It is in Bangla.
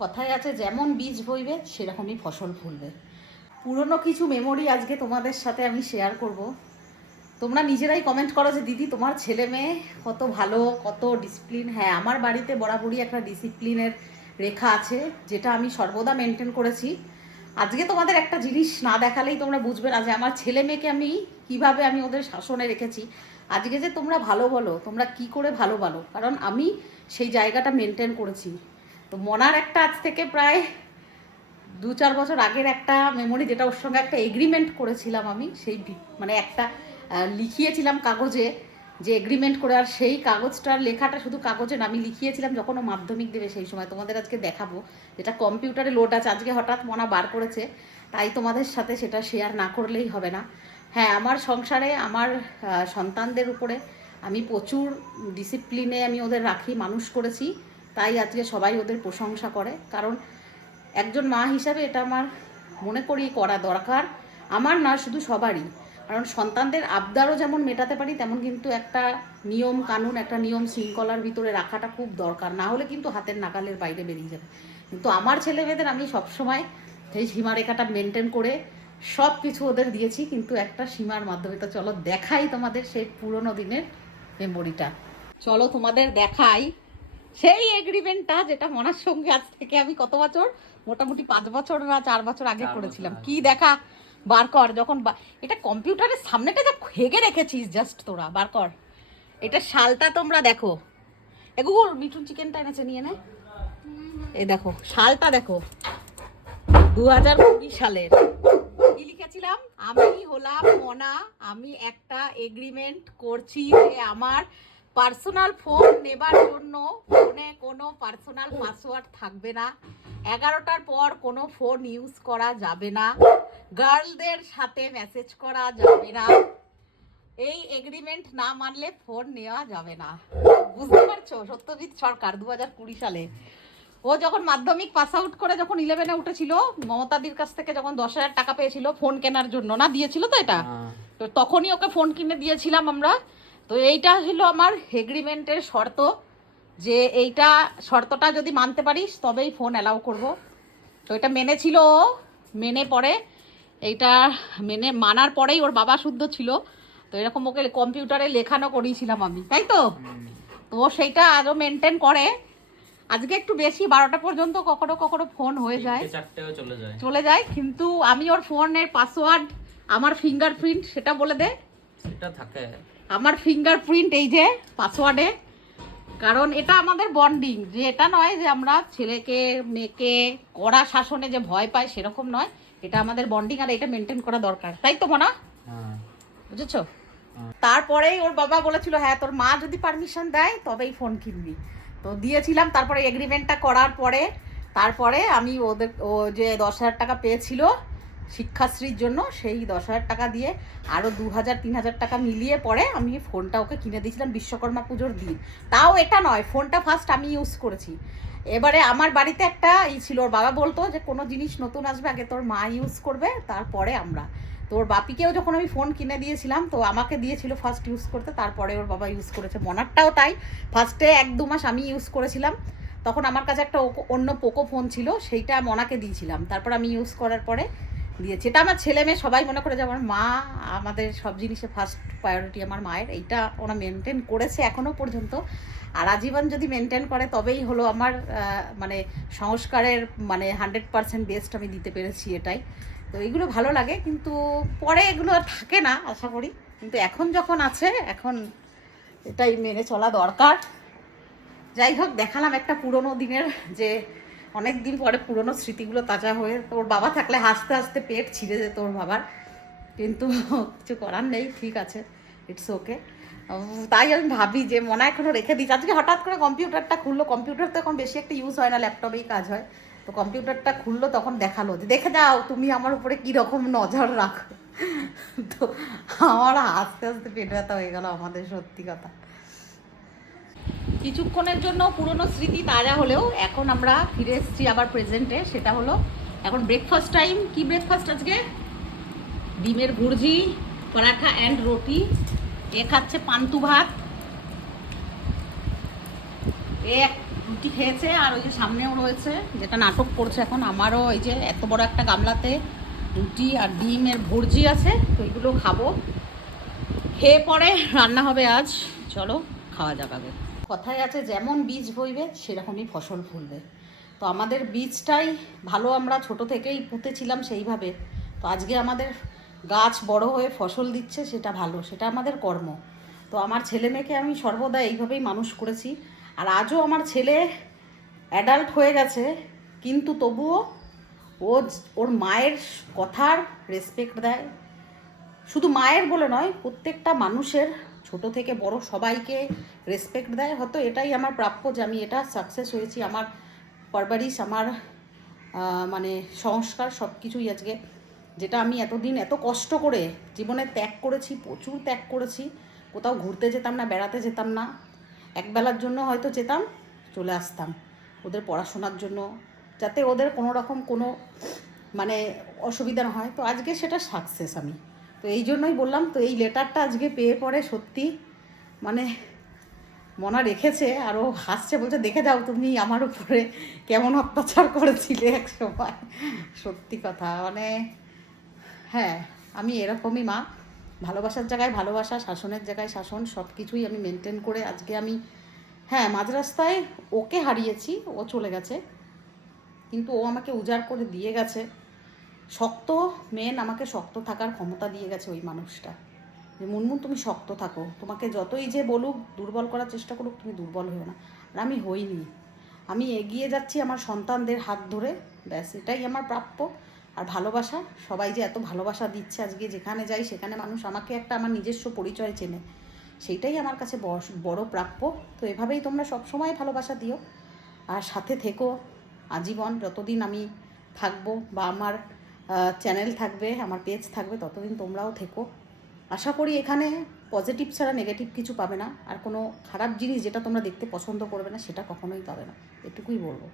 কথায় আছে যেমন বীজ বইবে সেরকমই ফসল ফলবে। পুরনো কিছু মেমোরি আজকে তোমাদের সাথে আমি শেয়ার করব। তোমরা নিজেরাই কমেন্ট করো যে দিদি তোমার ছেলে মেয়ে কত ভালো, কত ডিসিপ্লিন। হ্যাঁ, আমার বাড়িতে বরাবরই একটা ডিসিপ্লিনের রেখা আছে, যেটা আমি সর্বদা মেনটেন করেছি। আজকে তোমাদের একটা জিনিস না দেখালেই তোমরা বুঝবে না যে আমার ছেলে মেয়েকে আমি কিভাবে আমি ওদের শাসনে রেখেছি। আজকে যে তোমরা ভালো বলো, তোমরা কি করে ভালো বলো, কারণ আমি সেই জায়গাটা মেনটেন করেছি। তো মনার একটা আজ থেকে প্রায় 2-4 বছর আগের একটা মেমোরি, যেটা ওর সঙ্গে একটা এগ্রিমেন্ট করেছিলাম আমি, সেই মানে একটা লিখিয়েছিলাম কাগজে যে এগ্রিমেন্ট করে, আর সেই কাগজটার লেখাটা শুধু কাগজে না, আমি লিখিয়েছিলাম যখন ও মাধ্যমিক দেবে সেই সময়। তোমাদের আজকে দেখাবো, যেটা কম্পিউটারে লোড আছে। আজকে হঠাৎ মনা বার করেছে, তাই তোমাদের সাথে সেটা শেয়ার না করলেই হবে না। হ্যাঁ, আমার সংসারে আমার সন্তানদের উপরে আমি প্রচুর ডিসিপ্লিনে আমি ওদের রাখি, মানুষ করেছি। তাই আজকে সবাই ওদের প্রশংসা করে, কারণ একজন মা হিসাবে এটা আমার মনে করি করা দরকার। আমার না, শুধু সবারই। কারণ সন্তানদের আবদারও যেমন মেটাতে পারি, তেমন কিন্তু একটা নিয়ম কানুন, একটা নিয়ম শৃঙ্খলার ভিতরে রাখাটা খুব দরকার। না হলে কিন্তু হাতের নাগালের বাইরে বেরিয়ে যাবে। কিন্তু আমার ছেলে মেয়েদের আমি সবসময় সেই সীমারেখাটা মেনটেন করে সব কিছু ওদের দিয়েছি, কিন্তু একটা সীমার মাধ্যমে। তো চলো দেখাই তোমাদের সেই পুরোনো দিনের মেমোরিটা। চলো তোমাদের দেখাই সেই এগ্রিমেন্টটা, যেটা মনার সঙ্গে আজ থেকে আমি কত বছর, মোটামুটি 5 বছর না 4 বছর আগে করেছিলাম। কি দেখা, বার কর। যখন এটা কম্পিউটারের সামনেটা যা হেগে রেখেছিস, জাস্ট তোরা বার কর। এটা সালটা তোমরা দেখো। এগুলো মিঠুন চিকেনটা এনেছে, নিয়ে নে। এই দেখো সালটা দেখো, 2020 সালের। কি লিখেছিলাম? আমি হলাম মনা, আমি একটা এগ্রিমেন্ট করছি যে আমার পার্সোনাল ফোন নেবার জন্য ফোনে কোনো পার্সোনাল পাসওয়ার্ড থাকবে না, 11টার পর কোনো ফোন ইউজ করা যাবে না, গার্লদের সাথে মেসেজ করা যাবে না, এই এগ্রিমেন্ট না মানলে ফোন নেওয়া যাবে না। বুঝতে পারছো? সত্যজিৎ সরকার 2020 সালে। ও যখন মাধ্যমিক পাস আউট করে যখন 11-এ উঠেছিল, মমতাদির কাছ থেকে যখন 10,000 টাকা পেয়েছিল ফোন কেনার জন্য, না দিয়েছিল তো এটা, তো তখনই ওকে ফোন কিনে দিয়েছিলাম আমরা। তো এইটা ছিল আমার এগ্রিমেন্টের শর্ত, যে এইটা শর্তটা যদি মানতে পারিস তবেই ফোন অ্যালাউ করব। তো এটা মেনেছিল ও, মেনে পরে এইটা মানার পরেই ওর বাবা শুদ্ধ ছিল। তো এরকম ওকে কম্পিউটারে লেখানো করিয়েছিলাম আমি, তাই তো। তো সেইটা আজও মেনটেন করে। আজকে একটু বেশি, 12টা পর্যন্ত কখনো কখনো ফোন হয়ে যায়, চলে যায়, কিন্তু আমি ওর ফোনের পাসওয়ার্ড, আমার ফিঙ্গারপ্রিন্ট, সেটা বলে দে। সেটা থাকে আমার ফিঙ্গারপ্রিন্ট এই যে পাসওয়ার্ডে, কারণ এটা আমাদের বন্ডিং। যে এটা নয় যে আমরা ছেলেকে মেয়েকে কড়া শাসনে যে ভয় পাই, সেরকম নয়। এটা আমাদের বন্ডিং, আর এটা মেনটেন করা দরকার, তাই তো মনা? বুঝেছো? তারপরেই ওর বাবা বলেছিল হ্যাঁ তোর মা যদি পারমিশন দেয় তবেই ফোন কিনবি। তো দিয়েছিলাম। তারপরে এগ্রিমেন্টটা করার পরে, তারপরে আমি ওদের, ও যে 10,000 টাকা পেয়েছিল শিক্ষাশ্রীর জন্য, সেই 10,000 টাকা দিয়ে আরও 2,000-3,000 টাকা মিলিয়ে পরে আমি ফোনটা ওকে কিনে দিয়েছিলাম বিশ্বকর্মা পুজোর দিন। তাও এটা নয়, ফোনটা ফার্স্ট আমি ইউজ করেছি। এবারে আমার বাড়িতে একটা ছিল, ওর বাবা বলতো যে কোনো জিনিস নতুন আসবে আগে তোর মা ইউজ করবে, তারপরে আমরা। তো ওর বাপিকেও যখন আমি ফোন কিনে দিয়েছিলাম, তো আমাকে দিয়েছিল ফার্স্ট ইউজ করতে, তারপরে ওর বাবা ইউজ করেছে। মনারটাও তাই, ফার্স্টে 1-2 মাস আমি ইউজ করেছিলাম। তখন আমার কাছে একটা অন্য পোকো ফোন ছিল, সেইটা মনাকে দিয়েছিলাম। তারপর আমি ইউজ করার পরে দিয়েছি। এটা আমার ছেলে মেয়ে সবাই মনে করে যে আমার মা, আমাদের সব জিনিসে ফার্স্ট প্রায়োরিটি আমার মায়ের। এইটা ওরা মেনটেন করেছে এখনও পর্যন্ত, আর আজীবন যদি মেনটেন করে তবেই হলো আমার মানে সংস্কারের মানে 100% বেস্ট আমি দিতে পেরেছি, এটাই। তো এইগুলো ভালো লাগে, কিন্তু পরে এগুলো আর থাকে না আশা করি। কিন্তু এখন যখন আছে, এখন এটাই মেনে চলা দরকার। যাই হোক, দেখালাম একটা পুরনো দিনের, যে অনেক দিন পরে পুরনো স্মৃতিগুলো তাজা হয়ে। তোর বাবা থাকলে হাসতে হাসতে পেট ছিঁড়ে যেত ওর বাবার, কিন্তু কিছু করার নেই, ঠিক আছে, ইটস ওকে। তাই আমি ভাবি যে মনে এখনও রেখে দিচ্ছি। আজকে হঠাৎ করে কম্পিউটারটা খুললো, কম্পিউটার তো এখন বেশি একটা ইউজ হয় না, ল্যাপটপেই কাজ হয়। তো কম্পিউটারটা খুললো, তখন দেখালো যে দেখে যাও তুমি আমার উপরে কীরকম নজর রাখো। তো আমার হাসতে হাসতে পেট ব্যথা হয়ে গেল আমাদের, সত্যি কথা। কিছুক্ষণের জন্য পুরনো স্মৃতি তাজা হলেও এখন আমরা ফিরে এসেছি আবার প্রেজেন্টে। সেটা হলো এখন ব্রেকফাস্ট টাইম। কি ব্রেকফাস্ট আজকে? ডিমের ভুর্জি, পরাঠা অ্যান্ড রুটি। এ খাচ্ছে পান্তুভাত, এ রুটি খেয়েছে, আর ওই যে সামনেও রয়েছে যেটা নাটক করছে এখন, আমারও এই যে এত বড় একটা গামলাতে রুটি আর ডিমের ভুর্জি আছে, তো এইগুলো খাবো। খেয়ে পরে রান্না হবে আজ। চলো খাওয়া যাক আগে। কথায় আছে যেমন বীজ বইবে সেরকমই ফসল ফলবে। তো আমাদের বীজটাই ভালো, আমরা ছোট থেকেই পুঁতেছিলাম সেইভাবে। তো আজকে আমাদের গাছ বড় হয়ে ফসল দিচ্ছে, সেটা ভালো, সেটা আমাদের কর্ম। তো আমার ছেলে মেয়েকে আমি সর্বদা এইভাবেই মানুষ করেছি। আর আজও আমার ছেলে অ্যাডাল্ট হয়ে গেছে, কিন্তু তবুও ও ওর মায়ের কথার রেসপেক্ট দেয়। শুধু মায়ের বলে নয়, প্রত্যেকটা মানুষের ছোট থেকে বড় সবাইকে রেসপেক্ট দেয়। হয়তো এটাই আমার প্রাপ্য যে আমি এটা সাকসেস হয়েছি। আমার পারভারিশ, আমার মানে সংস্কার সব কিছুই আজকে, যেটা আমি এতদিন এত কষ্ট করে জীবনে ত্যাগ করেছি, প্রচুর ত্যাগ করেছি। কোথাও ঘুরতে যেতাম না, বেড়াতে যেতাম না, একবেলার জন্য হয়তো যেতাম, চলে আসতাম ওদের পড়াশোনার জন্য, যাতে ওদের কোনো রকম কোনো মানে অসুবিধা না হয়। তো আজকে সেটা সাকসেস আমি। তো এই জন্যই বললাম, তো এই লেটারটা আজকে পেয়ে পরে সত্যি মানে মনা রেখেছে, আর ও হাসছে, বলছে দেখে যাও তুমি আমার উপরে কেমন অত্যাচার করেছিলে এক সময়। সত্যি কথা, মানে হ্যাঁ, আমি এরকমই মা, ভালোবাসার জায়গায় ভালোবাসা, শাসনের জায়গায় শাসন, সব কিছুই আমি মেনটেন করে আজকে আমি, হ্যাঁ মাঝ রাস্তায় ওকে হারিয়েছি, ও চলে গেছে, কিন্তু ও আমাকে উজাড় করে দিয়ে গেছে। শক্ত মেন আমাকে শক্ত থাকার ক্ষমতা দিয়ে গেছে ওই মানুষটা, যে মুনমুন তুমি শক্ত থাকো, তোমাকে যতই যে বলুক, দুর্বল করার চেষ্টা করুক, তুমি দুর্বল হও না। আর আমি হইনি, আমি এগিয়ে যাচ্ছি আমার সন্তানদের হাত ধরে, ব্যাস এটাই আমার প্রাপ্য। আর ভালোবাসা, সবাই যে এত ভালোবাসা দিচ্ছে আজকে, যেখানে যাই সেখানে মানুষ আমাকে একটা আমার নিজস্ব পরিচয় চেনে, সেইটাই আমার কাছে বড় প্রাপ্য। তো এভাবেই তোমরা সবসময় ভালোবাসা দিও, আর সাথে থেকো আজীবন, যতদিন আমি থাকবো বা আমার চ্যানেল থাকবে, আমার পেজ থাকবে, ততদিন তোমরাও থেকো। আশা করি এখানে পজিটিভ ছাড়া নেগেটিভ কিছু পাবে না, আর কোনো খারাপ জিনিস যেটা তোমরা দেখতে পছন্দ করবে না সেটা কখনোই পাবে না, এটুকুই বলবো।